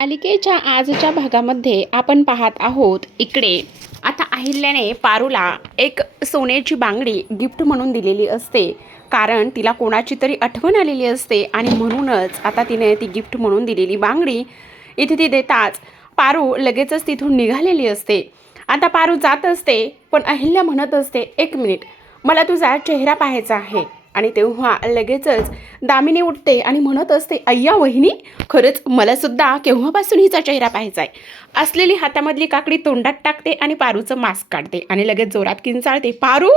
मालिकेच्या आजच्या भागामध्ये आपण पाहत आहोत इकडे. आता अहिल्याने पारूला एक सोन्याची बांगडी गिफ्ट म्हणून दिलेली असते. कारण तिला कोणाची तरी आठवण आलेली असते आणि म्हणूनच आता तिने ती गिफ्ट म्हणून दिलेली बांगडी इथे ती देताच पारू लगेचच तिथून निघालेली असते. आता पारू जात असते पण अहिल्या म्हणत असते एक मिनिट मला तुझा चेहरा पाहायचा आहे. आणि तेव्हा लगेचच दामिनी उठते आणि म्हणत असते अय्या वहिनी खरंच मला सुद्धा केव्हापासून हिचा चेहरा पाहायचा आहे असलेली हातामधली काकडी तोंडात टाकते आणि पारूचं मास्क काढते आणि लगेच जोरात किंचाळते पारू?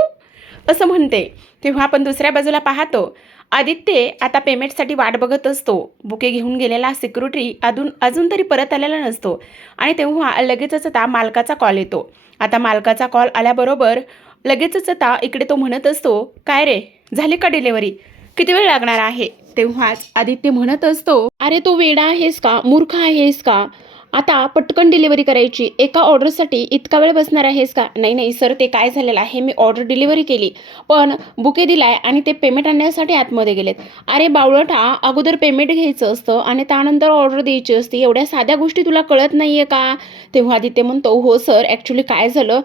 असं म्हणते. तेव्हा आपण दुसऱ्या बाजूला पाहतो आदित्य आता पेमेंटसाठी वाट बघत असतो. बुके घेऊन गेलेला सिक्युरिटी अजून अजून तरी परत आलेला नसतो. आणि तेव्हा लगेचच आता मालकाचा कॉल येतो. आता मालकाचा कॉल आल्याबरोबर लगेचच आता इकडे तो म्हणत असतो काय रे? झाली का डिलेवरी किती वेळ लागणार आहे? तेव्हाच आदित्य म्हणत असतो अरे तू वेडा आहेस का? मूर्ख आहेस का? आता पटकन डिलिव्हरी करायची. एका ऑर्डरसाठी इतका वेळ बसणार आहेस का? नाही नाही सर ते काय झालेलं आहे? मी ऑर्डर डिलिव्हरी केली पण बुके दिलाय आणि ते पेमेंट आणण्यासाठी आतमध्ये गेलेत. अरे बावळटा अगोदर पेमेंट घ्यायचं असतं आणि त्यानंतर ऑर्डर द्यायची असते. एवढ्या साध्या गोष्टी तुला कळत नाही आहे का? तेव्हा आदित्य म्हणतो हो सर ॲक्च्युली काय झालं?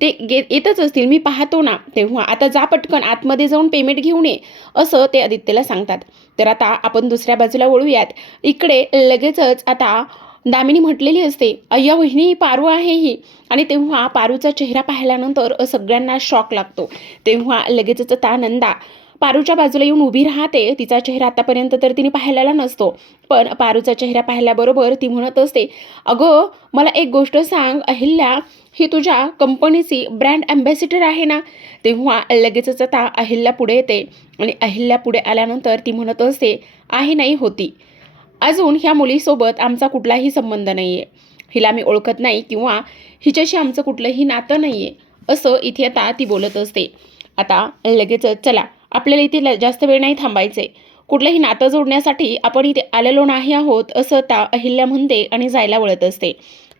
ते गे येतच असतील मी पाहतो ना. तेव्हा आता जा पटकन आतमध्ये जाऊन पेमेंट घेऊन ये. असं ते आदित्यला सांगतात. तर आता आपण दुसऱ्या बाजूला वळूयात. इकडे लगेचच आता दामिनी म्हटलेली असते अय्या वहिनी ही पारू आहे ही. आणि तेव्हा पारूचा चेहरा पाहिल्यानंतर सगळ्यांना शॉक लागतो. तेव्हा लगेचच ता नंदा पारूच्या बाजूला येऊन उभी राहते. तिचा चेहरा आतापर्यंत तर तिने पाहिलेला नसतो. पण पारूचा चेहरा पाहिल्याबरोबर ती म्हणत असते अगं मला एक गोष्ट सांग. अहिल्या ही तुझ्या कंपनीची ब्रँड अँबॅसिडर आहे ना? तेव्हा लगेचच आता अहिल्या पुढे येते. आणि अहिल्या पुढे आल्यानंतर ती म्हणत असते आहे नाही होती. अजून ह्या मुलीसोबत आमचा कुठलाही संबंध नाही आहे हिला मी ओळखत नाही किंवा हिच्याशी आमचं कुठलंही नातं नाही आहे असं इथे आता ती बोलत असते. आता लगेचच चला आपल्याला इथे ल- जास्त वेळ नाही थांबायचे कुठलंही नातं जोडण्यासाठी आपण इथे आलेलो नाही आहोत असं आता अहिल्या म्हणते आणि जायला वळत असते.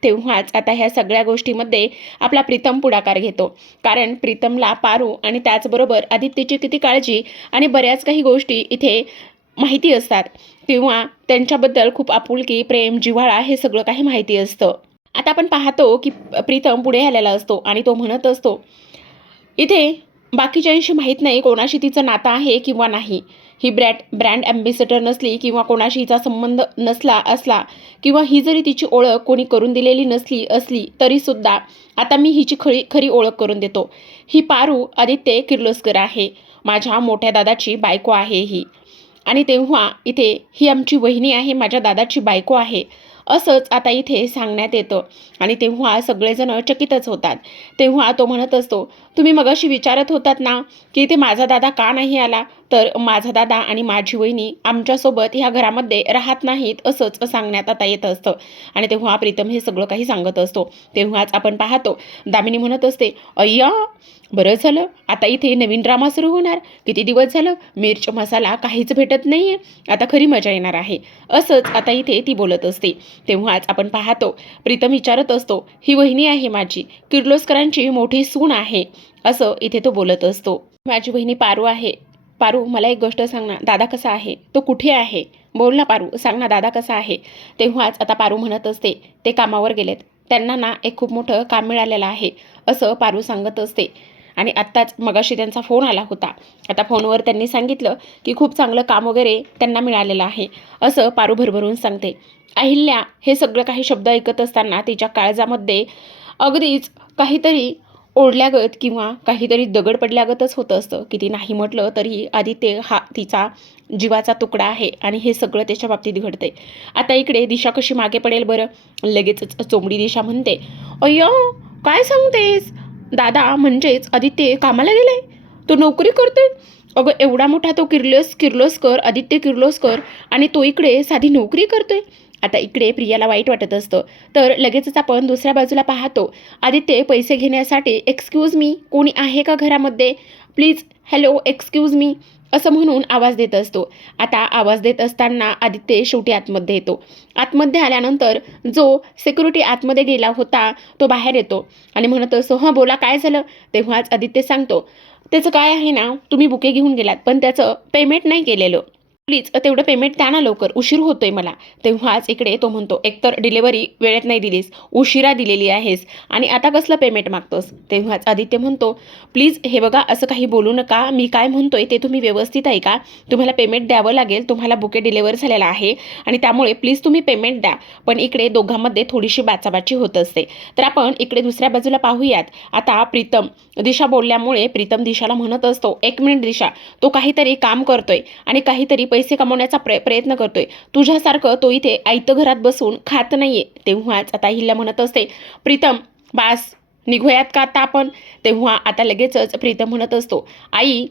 तेव्हाच आता ह्या सगळ्या गोष्टीमध्ये आपला प्रीतम पुढाकार घेतो. कारण प्रीतमला पारू आणि त्याचबरोबर आदित्यची किती काळजी आणि बऱ्याच काही गोष्टी इथे माहिती असतात. किंवा त्यांच्याबद्दल खूप आपुलकी प्रेम जिव्हाळा हे सगळं काही माहिती असतं. आता आपण पाहतो की प्रीतम पुढे आलेला असतो आणि तो म्हणत असतो इथे बाकीच्यांशी माहीत नाही कोणाशी तिचं नातं आहे किंवा नाही. ही ब्रँड ब्रँड ॲम्बेसेडर नसली किंवा कोणाशी हिचा संबंध नसला असला किंवा ही जरी तिची ओळख कोणी करून दिलेली नसली असली तरीसुद्धा आता मी हिची खरी खरी ओळख करून देतो. ही पारू आदित्य किर्लोस्कर आहे. माझ्या मोठ्या दादाची बायको आहे ही. आणि तेव्हा इथे ही आमची वहिनी आहे माझ्या दादाची बायको आहे असंच आता इथे सांगण्यात येतं. आणि तेव्हा सगळेजण चकितच होतात. तेव्हा तो म्हणत असतो तुम्ही मगाशी विचारत होतात ना की इथे माझा दादा का नाही आला? तर माझा दादा आणि माझी वहिनी आमच्यासोबत ह्या घरामध्ये राहत नाहीत असंच सांगण्यात आता येत असतं. आणि तेव्हा प्रीतम हे सगळं काही सांगत असतो. तेव्हाच आपण पाहतो. दामिनी म्हणत असते अय्या बरं झालं. आता इथे नवीन ड्रामा सुरू होणार. किती दिवस झालं? मिर्च मसाला काहीच भेटत नाही आहे आता खरी मजा येणार आहे. असंच आता इथे ती बोलत असते. तेव्हाच आपण पाहतो. प्रीतम विचारत असतो ही वहिनी आहे माझी. किर्लोस्करांची मोठी सून आहे. असं इथे तो बोलत असतो. माझी बहिणी पारू आहे. पारू मला एक गोष्ट सांग ना. दादा कसा आहे? तो कुठे आहे? बोल ना पारू. सांग ना दादा कसा आहे? तेव्हाच आता पारू म्हणत असते. ते कामावर गेलेत. त्यांना ना एक खूप मोठं काम मिळालेलं आहे असं पारू सांगत असते. आणि आत्ताच मगाशी त्यांचा फोन आला होता. आता फोनवर त्यांनी सांगितलं की खूप चांगलं काम वगैरे त्यांना मिळालेलं आहे असं पारू भरभरून सांगते. अहिल्या हे सगळं काही शब्द ऐकत असताना तिच्या काळजामध्ये अगदीच काहीतरी ओढल्यागत किंवा काहीतरी दगड पडल्यागतच होत असतं. की ती नाही म्हटलं तरी आदित्य हा तिचा जीवाचा तुकडा आहे आणि हे सगळं त्याच्या बाबतीत घडतंय. आता इकडे दिशा कशी मागे पडेल बरं? लगेचच चोंबडी दिशा म्हणते अय काय सांगतेस? दादा म्हणजेच आदित्य कामाला गेलाय? तो नोकरी करतोय? अगं एवढा मोठा तो किर्लोस किर्लोस्कर आदित्य किर्लोस्कर आणि तो इकडे साधी नोकरी करतोय. आता इकडे प्रियाला वाईट वाटत असतं. तर लगेचच आपण दुसऱ्या बाजूला पाहतो. आदित्य पैसे घेण्यासाठी एक्सक्यूज मी कोणी आहे का घरामध्ये? प्लीज हॅलो एक्सक्यूज मी असं म्हणून आवाज देत असतो. आता आवाज देत असताना आदित्य शेवटी आतमध्ये येतो. आतमध्ये आल्यानंतर जो सिक्युरिटी आतमध्ये गेला होता तो बाहेर येतो आणि म्हणत असतो हां बोला काय झालं? तेव्हाच आदित्य सांगतो त्याचं काय आहे ना तुम्ही बुके घेऊन गेलात पण त्याचं पेमेंट नाही केलेलं. प्लीज तेवढं पेमेंट द्या ना लवकर. उशीर होतोय मला. तेव्हाच इकडे तो म्हणतो एकतर डिलेवरी वेळेत नाही दिलीस उशिरा दिलेली आहेस आणि आता कसलं पेमेंट मागतोस? तेव्हाच आदित्य म्हणतो प्लीज हे बघा असं काही बोलू नका. मी काय म्हणतोय ते तुम्ही व्यवस्थित ऐका. तुम्हाला पेमेंट द्यावं लागेल. तुम्हाला बुके डिलेवर झालेला आहे आणि त्यामुळे प्लीज तुम्ही पेमेंट द्या. पण इकडे दोघांमध्ये थोडीशी बाचाबाची होत असते. तर आपण इकडे दुसऱ्या बाजूला पाहूयात. आता प्रीतम दिशा बोलल्यामुळे प्रीतम दिशाला म्हणत असतो एक मिनिट दिशा. तो काहीतरी काम करतोय आणि काहीतरी पैसे कमवण्याचा प्रय प्रयत्न करतोय. तुझ्यासारखं तो इथे आयतं घरात बसून खात नाहीये. तेव्हाच आता हिला म्हणत असते प्रीतम बास निघूयात का आता आपण? तेव्हा आता लगेचच प्रीतम म्हणत असतो आई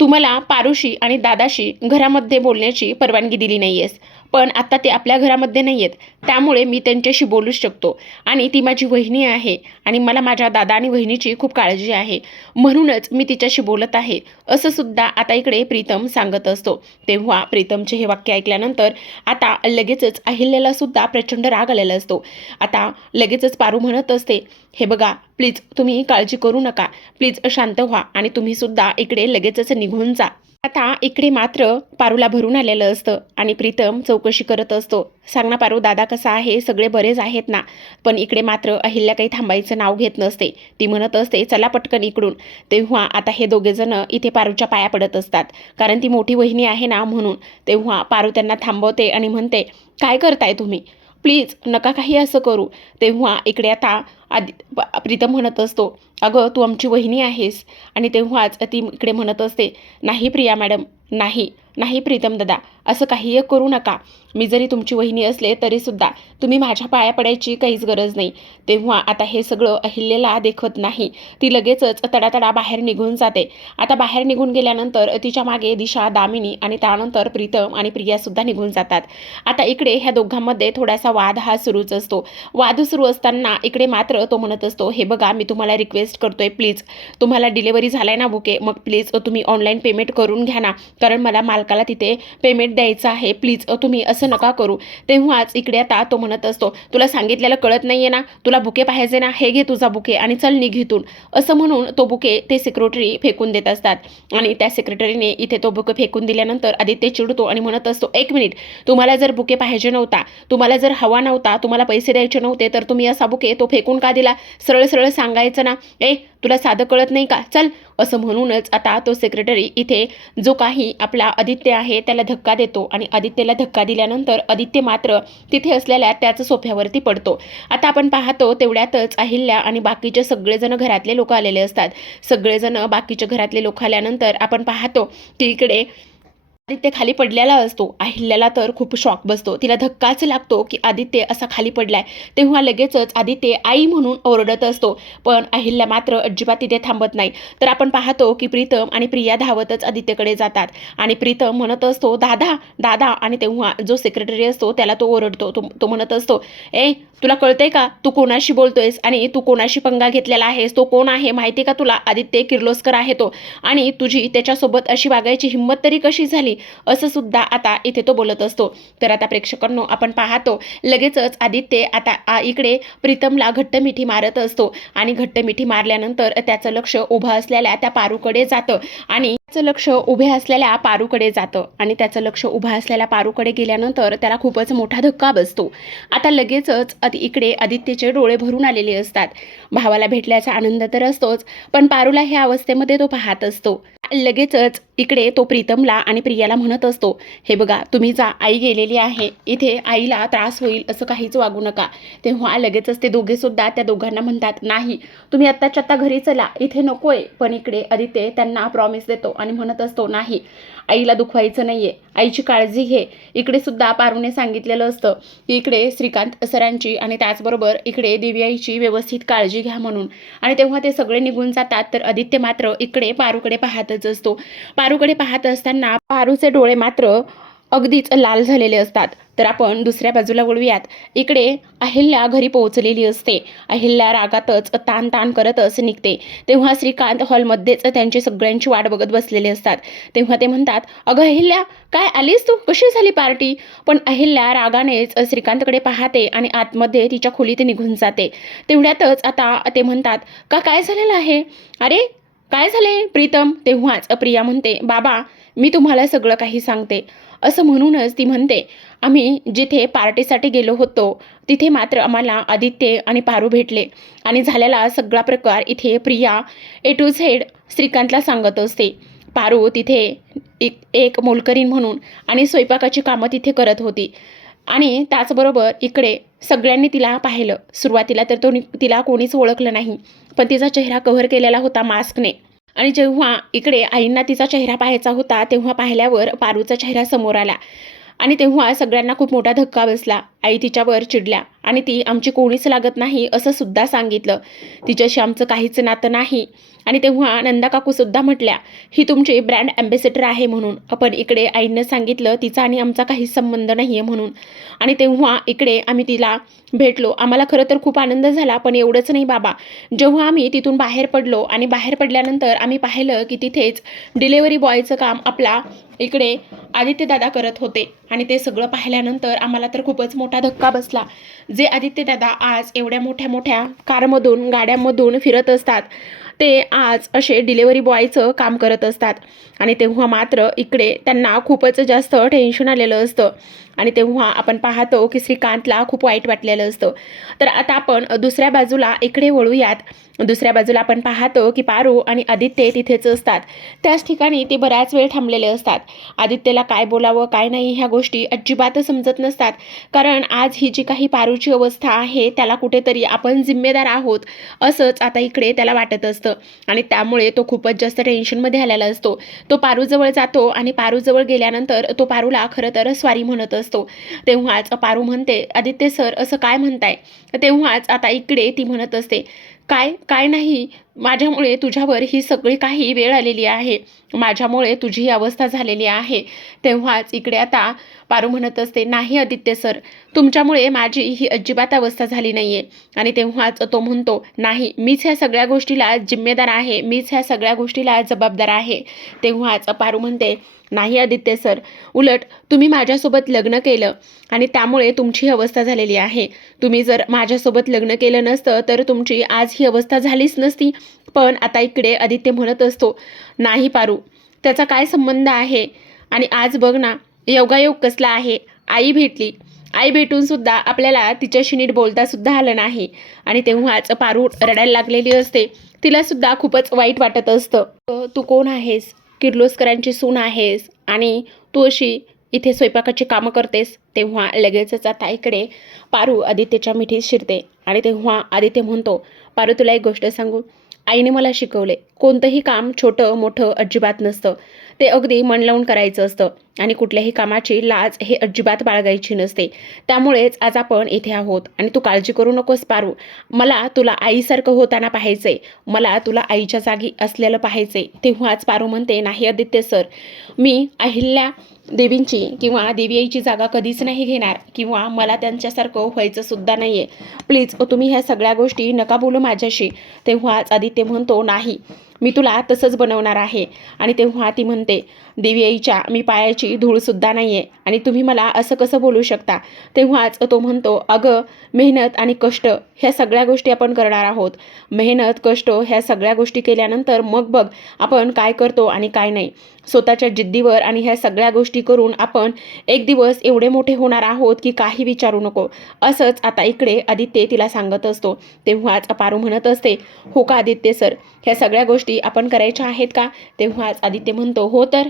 तू मला पारुशी आणि दादाशी घरामध्ये बोलण्याची परवानगी दिली नाही आहेस पण आता ते आपल्या घरामध्ये नाही आहेत त्यामुळे मी त्यांच्याशी बोलूच शकतो. आणि ती माझी वहिनी आहे आणि मला माझ्या दादा आणि वहिनीची खूप काळजी आहे. म्हणूनच मी तिच्याशी बोलत आहे. असं सुद्धा आता इकडे प्रीतम सांगत असतो. तेव्हा प्रीतमचे हे वाक्य ऐकल्यानंतर आता लगेचच अहिल्याला सुद्धा प्रचंड राग आलेला असतो. आता लगेचच पारू म्हणत असते हे बघा प्लीज तुम्ही काळजी करू नका. प्लीज शांत व्हा आणि तुम्ही सुद्धा इकडे लगेचच निघून जा. आता इकडे मात्र पारूला भरून आलेलं असतं आणि प्रीतम चौकशी करत असतो. सांग ना पारू दादा कसा आहे? सगळे बरेच आहेत ना पण इकडे मात्र अहिल्या काही थांबायचं नाव घेत नसते. ती म्हणत असते चला पटकन इकडून तेव्हा आता हे दोघेजण इथे पारूच्या पाया पडत असतात. कारण ती मोठी वहिनी आहे ना म्हणून तेव्हा पारू त्यांना थांबवते आणि म्हणते काय करताय तुम्ही? प्लीज नका काही असं करू. तेव्हा इकडे आता आदि प्रीतम म्हणत असतो अगं तू आमची वहिनी आहेस. आणि तेव्हाच ती इकडे म्हणत असते नाही प्रिया मॅडम नाही नाही प्रीतम दादा असं काही करू नका. मी जरी तुमची वहिनी असले तरीसुद्धा तुम्ही माझ्या पाया पडायची काहीच गरज नाही. तेव्हा आता हे सगळं अहिल्याला देखत नाही. ती लगेचच तडातडा बाहेर निघून जाते. आता बाहेर निघून गेल्यानंतर तिच्यामागे दिशा दामिनी आणि त्यानंतर प्रीतम आणि प्रियासुद्धा निघून जातात. आता इकडे ह्या दोघांमध्ये थोडासा वाद हा सुरूच असतो. वाद सुरू असताना इकडे मात्र तो म्हणत असतो हे बघा मी तुम्हाला रिक्वेस्ट करतोय प्लीज तुम्हाला डिलेवरी झालाय ना बुके? मग प्लीज तुम्ही ऑनलाईन पेमेंट करून घ्या ना. कारण मला मालकाला तिथे पेमेंट द्यायचं आहे प्लीज तुम्ही असं नका करू. तेव्हाच इकडे आता तो म्हणत असतो तुला सांगितलेलं कळत नाहीये ना? तुला बुके पाहिजे ना? हे घे तुझा बुके आणि चल निघितून असं म्हणून तो बुके ते सेक्रेटरी फेकून देत असतात. आणि त्या सेक्रेटरीने इथे तो बुके फेकून दिल्यानंतर आदित्य चिडतो आणि म्हणत असतो एक मिनिट तुम्हाला जर बुके पाहिजे नव्हता तुम्हाला जर हवा नव्हता तुम्हाला पैसे द्यायचे नव्हते तर तुम्ही असा बुके तो फेकून का दिला? सरळ सरळ सांगायचं ना? ए तुला साधं कळत नाही का? चल असं म्हणूनच आता तो सेक्रेटरी इथे जो काही आपला आदित्य आहे त्याला धक्का देतो आणि आदित्यला धक्का दिल्यानंतर आदित्य मात्र तिथे असलेल्या त्याच सोफ्यावरती पडतो. आता आपण पाहतो तेवढ्यातच अहिल्या आणि बाकीचे सगळेजण घरातले लोक आलेले असतात. सगळेजण बाकीचे घरातले लोक आल्यानंतर आपण पाहतो की इकडे आदित्य खाली पडलेला असतो. अहिल्याला तर खूप शॉक बसतो. तिला धक्काच लागतो की आदित्य असा खाली पडलाय. तेव्हा लगेचच आदित्य आई म्हणून ओरडत असतो. पण अहिल्या मात्र अजिबात तिथे थांबत नाही. तर आपण पाहतो की प्रीतम आणि प्रिया धावतच आदित्यकडे जातात. आणि प्रीतम म्हणत असतो दादा दादा. आणि तेव्हा जो सेक्रेटरी असतो त्याला तो ओरडतो. तो तो म्हणत असतो ए तुला कळतंय का? तू कोणाशी बोलतोयस? आणि तू कोणाशी पंगा घेतलेला आहेस? तो कोण आहे? माहिती का तुला? आदित्य किर्लोस्कर आहे तो. आणि तुझी त्याच्यासोबत अशी वागायची हिंमत तरी कशी झाली? असं सुद्धा आता इथे तो बोलत असतो. तर आता प्रेक्षकांनो आपण पाहतो लगेचच आदित्य आता आ- इकडे प्रीतमला घट्ट मिठी मारत असतो. आणि घट्ट मिठी मारल्यानंतर त्याचं लक्ष उभं असलेल्या त्या पारूकडे जातं. आणि त्याचं लक्ष उभे असलेल्या पारूकडे जातं. आणि त्याचं लक्ष उभं असलेल्या पारूकडे गेल्यानंतर त्याला खूपच मोठा धक्का बसतो. आता लगेचच अति इकडे आदित्यचे डोळे भरून आलेले असतात. भावाला भेटल्याचा आनंद तर असतोच पण पारूला ह्या अवस्थेमध्ये तो पाहत असतो. लगेचच इकडे तो प्रीतमला आणि प्रियाला म्हणत असतो हे बघा तुम्ही जा आई गेलेली आहे. इथे आईला त्रास होईल असं काहीच वागू नका. तेव्हा लगेचच ते दोघे सुद्धा त्या दोघांना म्हणतात नाही तुम्ही आत्ताच्या आत्ता घरी चला. इथे नकोय. पण इकडे आदित्य त्यांना प्रॉमिस देतो आणि म्हणत असतो नाही आईला दुखवायचं नाहीये. आईची काळजी घे. इकडे सुद्धा पारूने सांगितलेलं असतं की इकडे श्रीकांत सरांची आणि त्याचबरोबर इकडे देवी आईची व्यवस्थित काळजी घ्या म्हणून. आणि तेव्हा ते सगळे निघून जातात तर आदित्य मात्र इकडे पारूकडे पाहतच असतो. पारूकडे पाहत असताना पारूचे डोळे मात्र अगदीच लाल झालेले असतात. तर आपण दुसऱ्या बाजूला वळूयात. इकडे अहिल्या घरी पोहोचलेली असते. अहिल्या रागातच ताण ताण करतच निघते. तेव्हा श्रीकांत हॉलमध्येच त्यांची सगळ्यांची वाट बघत बसलेले असतात. तेव्हा ते म्हणतात अगं अहिल्या काय आलीस तू? कशी झाली पार्टी? पण अहिल्या रागानेच श्रीकांतकडे पाहते आणि आतमध्ये तिच्या खोलीत निघून जाते. तेवढ्यातच आता ते म्हणतात का काय झालेलं आहे? अरे काय झाले प्रीतम? तेव्हाच अप्रिया म्हणते बाबा मी तुम्हाला सगळं काही सांगते. असं म्हणूनच ती म्हणते आम्ही जिथे पार्टीसाठी गेलो होतो तिथे मात्र आम्हाला आदित्य आणि पारू भेटले आणि झालेला सगळा प्रकार इथे प्रिया ए टू झेड श्रीकांतला सांगत असते. पारू तिथे एक एक मोलकरीण म्हणून आणि स्वयंपाकाची कामं तिथे करत होती. आणि त्याचबरोबर इकडे सगळ्यांनी तिला पाहिलं. सुरुवातीला तर तो नि- तिला कोणीच ओळखलं नाही पण तिचा चेहरा कव्हर केलेला होता मास्कने. आणि जेव्हा इकडे आईंना तिचा चेहरा पाहायचा होता तेव्हा पाहिल्यावर पारूचा चेहरा समोर आला. आणि तेव्हा सगळ्यांना खूप मोठा धक्का बसला. आई तिच्यावर चिडल्या आणि ती आमची कोणीच लागत नाही असं सुद्धा सांगितलं. तिच्याशी आमचं काहीच नातं नाही. आणि तेव्हा नंदा काकूसुद्धा म्हटल्या ही तुमची ब्रँड ॲम्बेसेडर आहे म्हणून. आपण इकडे आईनं सांगितलं तिचा आणि आमचा काहीच संबंध नाही आहे म्हणून. आणि तेव्हा इकडे आम्ही तिला भेटलो. आम्हाला खरं तर खूप आनंद झाला पण एवढंच नाही बाबा. जेव्हा आम्ही तिथून बाहेर पडलो आणि बाहेर पडल्यानंतर आम्ही पाहिलं की तिथेच डिलेवरी बॉयचं काम आपला इकडे आदित्यदादा करत होते. आणि ते सगळं पाहिल्यानंतर आम्हाला तर खूपच मोठा धक्का बसला. जे आदित्यदादा आज एवढ्या मोठ्या मोठ्या कारमधून गाड्यांमधून फिरत असतात ते आज असे डिलेवरी बॉयचं काम करत असतात. आणि तेव्हा मात्र इकडे त्यांना खूपच जास्त टेन्शन आलेलं असतं. आणि तेव्हा आपण पाहतो की श्रीकांतला खूप वाईट वाटलेलं असतं. तर आता आपण दुसऱ्या बाजूला इकडे वळूयात. दुसऱ्या बाजूला आपण पाहतो की पारू आणि आदित्य तिथेच असतात. त्याच ठिकाणी ते बराच वेळ थांबलेले असतात. आदित्यला काय बोलावं काय नाही ह्या गोष्टी अजिबात समजत नसतात. कारण आज ही जी काही पारूची अवस्था आहे त्याला कुठेतरी आपण जिम्मेदार आहोत असंच आता इकडे त्याला वाटत असतं. आणि त्यामुळे तो खूपच जास्त टेन्शनमध्ये आलेला असतो. तो पारूजवळ जातो आणि पारूजवळ गेल्यानंतर तो पारूला खरं तर स्वारी म्हणत असतो. तेव्हाच पारू म्हणते आदित्य सर असं काय म्हणताय? तेव्हाच आता इकडे ती म्हणत असते काय काय नाही माझ्यामुळे तुझ्यावर ही सगळी काही वेळ आलेली आहे. माझ्यामुळे तुझी ही अवस्था झालेली आहे. तेव्हाच इकडे आता पारू म्हणत असते नाही आदित्य सर तुमच्यामुळे माझी ही अजिबात अवस्था झाली नाही आहे आणि तेव्हाच तो म्हणतो नाही मीच ह्या सगळ्या गोष्टीला जिम्मेदार आहे मीच ह्या सगळ्या गोष्टीला जबाबदार आहे. तेव्हाच पारू म्हणते नाही आदित्य सर उलट तुम्ही माझ्यासोबत लग्न केलं आणि त्यामुळे तुमची अवस्था झालेली आहे. तुम्ही जर माझ्यासोबत लग्न केलं नसतं तर तुमची आज ही अवस्था झालीच नसती. पण आता इकडे आदित्य म्हणत असतो नाही पारू त्याचा काय संबंध आहे? आणि आज बघ ना योगायोग कसला आहे? आई भेटली. आई भेटून सुद्धा आपल्याला तिच्याशी नीट बोलता सुद्धा आलं नाही. आणि तेव्हाच पारू रडायला लागलेली असते. तिला सुद्धा खूपच वाईट वाटत असतं. तू कोण आहेस? किर्लोस्करांची सून आहेस? आणि तू अशी इथे स्वयंपाकाची कामं करतेस? तेव्हा लगेचच आता इकडे पारू आदित्यच्या मिठीत शिरते. आणि तेव्हा आदित्य म्हणतो पारू तुला एक गोष्ट सांगू. आईने मला शिकवले. कोणतंही काम छोटं मोठं अजिबात नसतं. ते अगदी मन लावून करायचं असतं. आणि कुठल्याही कामाची लाज हे अजिबात बाळगायची नसते. त्यामुळेच आज आपण इथे आहोत. आणि तू काळजी करू नकोस पारू. मला तुला आईसारखं होताना पाहायचंय. मला तुला आईच्या जागी असलेलं पाहायचंय. तेव्हाच पारू म्हणते नाही आदित्य सर. मी अहिल्या देवींची किंवा देवी आईची जागा कधीच नाही घेणार किंवा मला त्यांच्यासारखं व्हायचं सुद्धा नाही आहे प्लीज तुम्ही ह्या सगळ्या गोष्टी नका बोलू माझ्याशी. तेव्हाच आदित्य म्हणतो नाही मी तुला तसंच बनवणार आहे. आणि तेव्हा ती म्हणते देवी आईच्या मी पायाची धूळसुद्धा नाही आहे आणि तुम्ही मला असं कसं बोलू शकता? तेव्हाच तो म्हणतो अगं मेहनत आणि कष्ट ह्या सगळ्या गोष्टी आपण करणार आहोत. मेहनत कष्ट ह्या सगळ्या गोष्टी केल्यानंतर मग बघ आपण काय करतो आणि काय नाही. स्वतःच्या जिद्दीवर आणि ह्या सगळ्या गोष्टी करून आपण एक दिवस एवढे मोठे होणार आहोत की काही विचारू नको. असंच आता इकडे आदित्य तिला सांगत असतो. तेव्हाच पारू म्हणत असते हो का आदित्य सर? ह्या सगळ्या गोष्टी आपण करायच्या आहेत का? तेव्हाच आदित्य म्हणतो हो तर.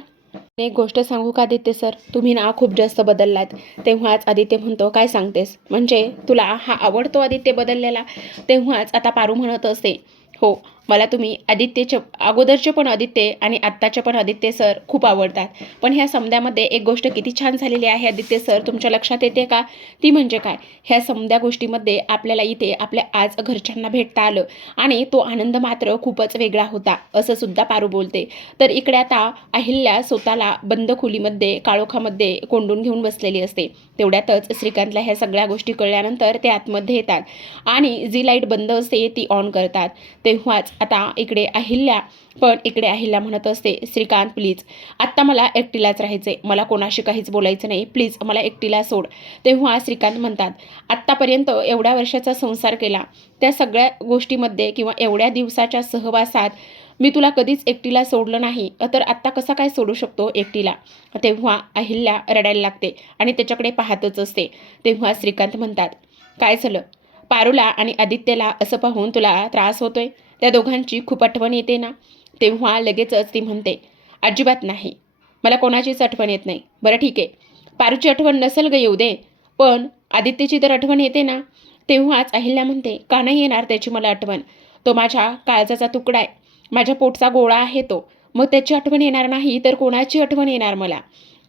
एक गोष्ट सांगू का आदित्य सर? तुम्ही ना खूप जास्त बदललात. तेव्हाच आदित्य म्हणतो काय सांगतेस? म्हणजे तुला हा आवडतो आदित्य बदललेला? तेव्हाच आता पारू म्हणत असते हो मला तुम्ही आदित्यचे अगोदरचे पण आदित्य आणि आत्ताचे पण आदित्य सर खूप आवडतात. पण ह्या समद्यामध्ये एक गोष्ट किती छान झालेली आहे आदित्य सर तुमच्या लक्षात येते का? ती म्हणजे काय? ह्या समद्या गोष्टीमध्ये आपल्याला इथे आपल्या आज घरच्यांना भेटता आलं आणि तो आनंद मात्र खूपच वेगळा होता असं सुद्धा पारू बोलते. तर इकडे आता अहिल्या स्वतःला बंद खोलीमध्ये काळोखामध्ये कोंडून घेऊन बसलेली असते. तेवढ्यातच श्रीकांतला ह्या सगळ्या गोष्टी कळल्यानंतर ते आतमध्ये येतात आणि जी लाइट बंद असते ती ऑन करतात. तेव्हाच आता इकडे अहिल्या पण इकडे अहिल्या म्हणत असते श्रीकांत प्लीज आत्ता मला एकटीलाच राहायचे मला कोणाशी काहीच बोलायचं नाही. प्लीज मला एकटीला सोड. तेव्हा श्रीकांत म्हणतात आत्तापर्यंत एवढ्या वर्षाचा संसार केला. त्या सगळ्या गोष्टीमध्ये किंवा एवढ्या दिवसाच्या सहवासात मी तुला कधीच एकटीला सोडलं नाही. तर आत्ता कसा काय सोडू शकतो एकटीला? तेव्हा अहिल्या रडायला लागते आणि त्याच्याकडे पाहतच असते. तेव्हा श्रीकांत म्हणतात काय झालं? पारूला आणि आदित्यला असं पाहून तुला त्रास होतोय? त्या दोघांची खूप आठवण येते ना? तेव्हा लगेचच ती म्हणते अजिबात नाही. मला कोणाचीच आठवण येत नाही. बरं ठीक आहे. पारूची आठवण नसेल ग येऊ दे. पण आदित्यची तर आठवण येते ना? तेव्हाच अहिल्या म्हणते का नाही येणार त्याची मला आठवण? तो माझ्या काळजाचा तुकडा आहे. माझ्या पोटचा गोळा आहे तो. मग त्याची आठवण येणार नाही तर कोणाची आठवण येणार मला?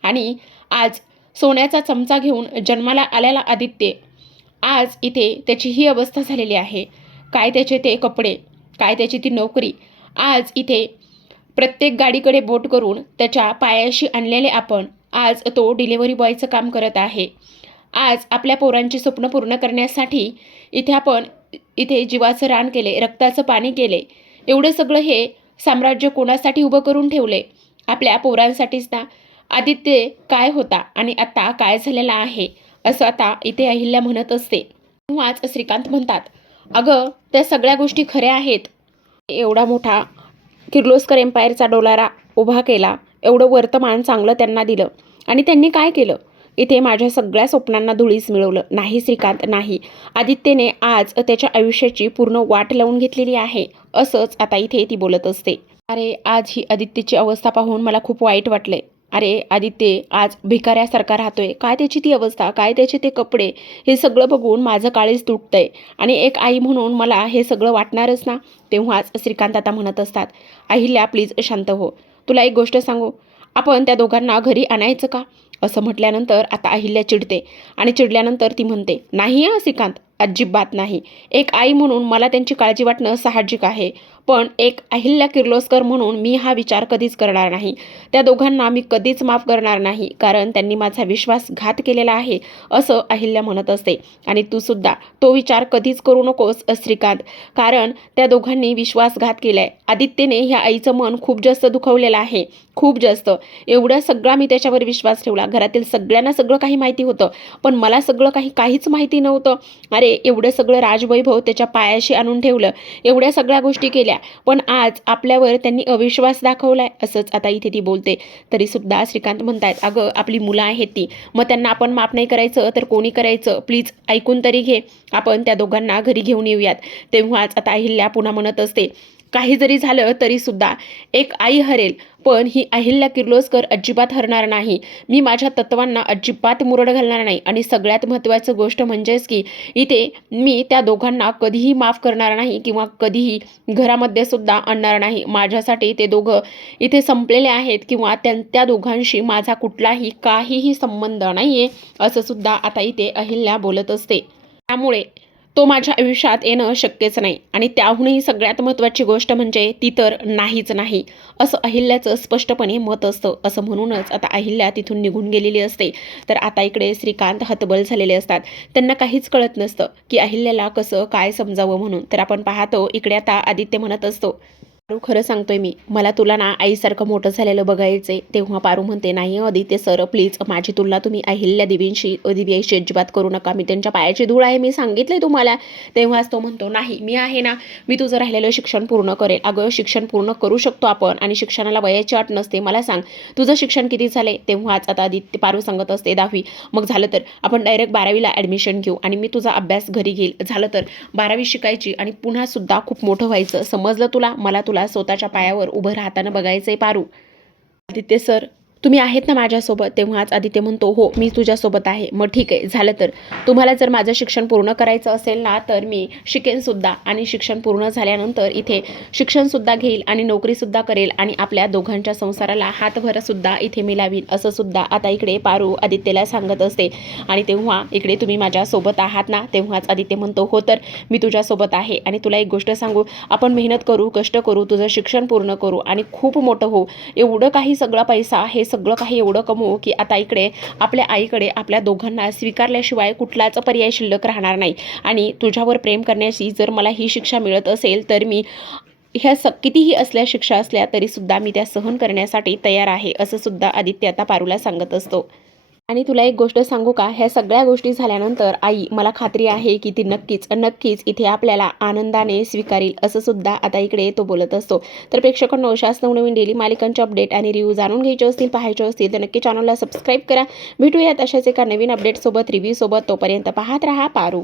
आणि आज सोन्याचा चमचा घेऊन जन्माला आलेला आदित्य आज इथे त्याची ही अवस्था झालेली आहे. काय त्याचे ते कपडे? काय त्याची ती नोकरी? आज इथे प्रत्येक गाडीकडे बोट करून त्याच्या पायाशी आणलेले आपण आज तो डिलेवरी बॉयचं काम करत आहे. आज आपल्या पोरांची स्वप्न पूर्ण करण्यासाठी इथे आपण इथे जीवाचं रान केले रक्ताचं पाणी केले. एवढं सगळं हे साम्राज्य कोणासाठी उभं करून ठेवले? आपल्या पोरांसाठीच ना? आदित्य काय होता आणि आता काय झालेला आहे? असं आता इथे अहिल्या म्हणत असते. तेव्हाच श्रीकांत म्हणतात अगं त्या सगळ्या गोष्टी खऱ्या आहेत. एवढा मोठा किर्लोस्कर एम्पायरचा डोलारा उभा केला एवढं वर्तमान चांगलं त्यांना दिलं. आणि त्यांनी काय केलं? इथे माझ्या सगळ्या स्वप्नांना धुळीस मिळवलं. नाही श्रीकांत नाही. आदित्यने आज त्याच्या आयुष्याची पूर्ण वाट लावून घेतलेली आहे असंच आता इथे ती बोलत असते. अरे आज ही आदित्यची अवस्था पाहून मला खूप वाईट वाटले अरे आदित्य आज भिकाऱ्यासारखा राहतोय. काय त्याची ती अवस्था? काय त्याचे ते कपडे? हे सगळं बघून माझं काळीच तुटतंय. आणि एक आई म्हणून मला हे सगळं वाटणारच ना? तेव्हाच श्रीकांत आता म्हणत असतात. अहिल्या प्लीज शांत हो. तुला एक गोष्ट सांगू? आपण त्या दोघांना घरी आणायचं का? असं म्हटल्यानंतर आता अहिल्या चिडते. आणि चिडल्यानंतर ती म्हणते नाही हा श्रीकांत. अजिबात नाही. एक आई म्हणून मला त्यांची काळजी वाटणं साहजिक आहे. पण एक अहिल्या किर्लोस्कर म्हणून मी हा विचार कधीच करणार नाही. त्या दोघांना मी कधीच माफ करणार नाही कारण त्यांनी माझा विश्वासघात केलेला आहे असं अहिल्या म्हणत असते. आणि तू सुद्धा तो विचार कधीच करू नकोस श्रीकांत कारण त्या दोघांनी विश्वासघात केलाय. आदित्यने ह्या आईचं मन खूप जास्त दुखवलेलं आहे. खूप जास्त. एवढा सगळा मी त्याच्यावर विश्वास ठेवला. घरातील सगळ्यांना सगळं काही माहिती होतं. पण मला सगळं काही काहीच माहिती नव्हतं. अरे एवढं सगळं राजवैभव त्याच्या पायाशी आणून ठेवलं एवढ्या सगळ्या गोष्टी केल्या. पण आज आपल्यावर त्यांनी अविश्वास दाखवलाय असंच आता इथे ती बोलते. तरी सुद्धा श्रीकांत म्हणतायत अगं आपली मुलं आहेत ती. मग त्यांना आपण माफ नाही करायचं तर कोणी करायचं? प्लीज ऐकून तरी घे. आपण त्या दोघांना घरी घेऊन येऊयात. तेव्हाच आता अहिल्या पुन्हा म्हणत असते काही जरी झालं तरी सुद्धा एक आई हरेल पण ही अहिल्या किर्लोस्कर अजिबात हरणार नाही. मी माझ्या तत्वांना अजिबात मुरड घालणार नाही. आणि सगळ्यात महत्त्वाचं गोष्ट म्हणजेच की इथे मी त्या दोघांना कधीही माफ करणार नाही किंवा कधीही घरामध्ये सुद्धा आणणार नाही. माझ्यासाठी ते दोघं इथे संपलेले आहेत किंवा त्या त्या दोघांशी माझा कुठलाही काहीही संबंध नाही आहे असं सुद्धा आता इथे अहिल्या बोलत असते. त्यामुळे तो माझ्या आयुष्यात येणं शक्यच नाही. आणि त्याहूनही सगळ्यात महत्त्वाची गोष्ट म्हणजे ती तर नाहीच नाही. असं अहिल्याचं स्पष्टपणे मत असतं. असं म्हणूनच आता अहिल्या तिथून निघून गेलेली असते. तर आता इकडे श्रीकांत हतबल झालेले असतात. त्यांना काहीच कळत नसतं की अहिल्याला कसं काय समजावं म्हणून. तर आपण पाहतो इकडे आता आदित्य म्हणत असतो खरं सांगतोय मी. मला तुला ना आईसारखं मोठं झालेलं बघायचंय. तेव्हा पारू म्हणते नाही आदित्य सर प्लीज माझी तुलना तुम्ही अहिल्या देवींशी दिवी आईशी अजिबात करू नका. मी त्यांच्या पायाची धूळ आहे मी सांगितलंय तुम्हाला. तेव्हाच तो म्हणतो नाही मी आहे ना मी तुझं राहिलेलं शिक्षण पूर्ण करेल अगं शिक्षण पूर्ण करू शकतो आपण आणि शिक्षणाला वयाची अट नसते मला सांग तुझं शिक्षण किती झालंय? तेव्हाच आता आदित्य पारू सांगत असते दहावी. मग झालं तर? आपण डायरेक्ट बारावीला ॲडमिशन घेऊ आणि मी तुझा अभ्यास घरी घेईल. झालं तर? बारावी शिकायची आणि पुन्हा सुद्धा खूप मोठं व्हायचं. समजलं तुला? मला तुला स्वतःच्या पायावर उभं राहताना बघायचंय पारू. आदित्य सर तुम्ही आहेत ना माझ्यासोबत तेव्हाच आदित्य म्हणतो हो मी तुझ्यासोबत आहे. मग ठीक आहे झालं तर. तुम्हाला जर माझं शिक्षण पूर्ण करायचं असेल ना तर मी शिकेनसुद्धा आणि शिक्षण पूर्ण झाल्यानंतर इथे शिक्षणसुद्धा घेईल आणि नोकरीसुद्धा करेल आणि आपल्या दोघांच्या संसाराला हातभरसुद्धा इथे मी लावीन असंसुद्धा आता इकडे पारू आदित्यला सांगत असते. आणि तेव्हा इकडे तुम्ही माझ्यासोबत आहात ना तेव्हाच आदित्य म्हणतो हो तर मी तुझ्यासोबत आहे. आणि तुला एक गोष्ट सांगू आपण मेहनत करू कष्ट करू तुझं शिक्षण पूर्ण करू आणि खूप मोठं होऊ. एवढं काही सगळा पैसा हे सगळं काही एवढं कमवू की आता इकडे आपल्या आईकडे आपल्या दोघांना स्वीकारल्याशिवाय कुठलाच पर्याय शिल्लक राहणार नाही. आणि तुझ्यावर प्रेम करण्याची जर मला ही शिक्षा मिळत असेल तर मी ह्या स कितीही असल्या शिक्षा असल्या तरीसुद्धा मी त्या सहन करण्यासाठी तयार आहे असंसुद्धा आदित्य आता पारूला सांगत असतो. आणि तुला एक गोष्ट सांगू का? ह्या सगळ्या गोष्टी झाल्यानंतर आई मला खात्री आहे की ती नक्कीच नक्कीच इथे आपल्याला आनंदाने स्वीकारील असं सुद्धा आता इकडे तो बोलत असतो. तर प्रेक्षकांनो अशाच नवनवीन डेली मालिकांचे अपडेट आणि रिव्ह्यू जाणून घ्यायचे असतील पाहायचे असतील तर नक्की चॅनलला सबस्क्राईब करा. भेटूयात अशाच एका नवीन अपडेटसोबत रिव्ह्यूसोबत तोपर्यंत पाहत राहा पारू.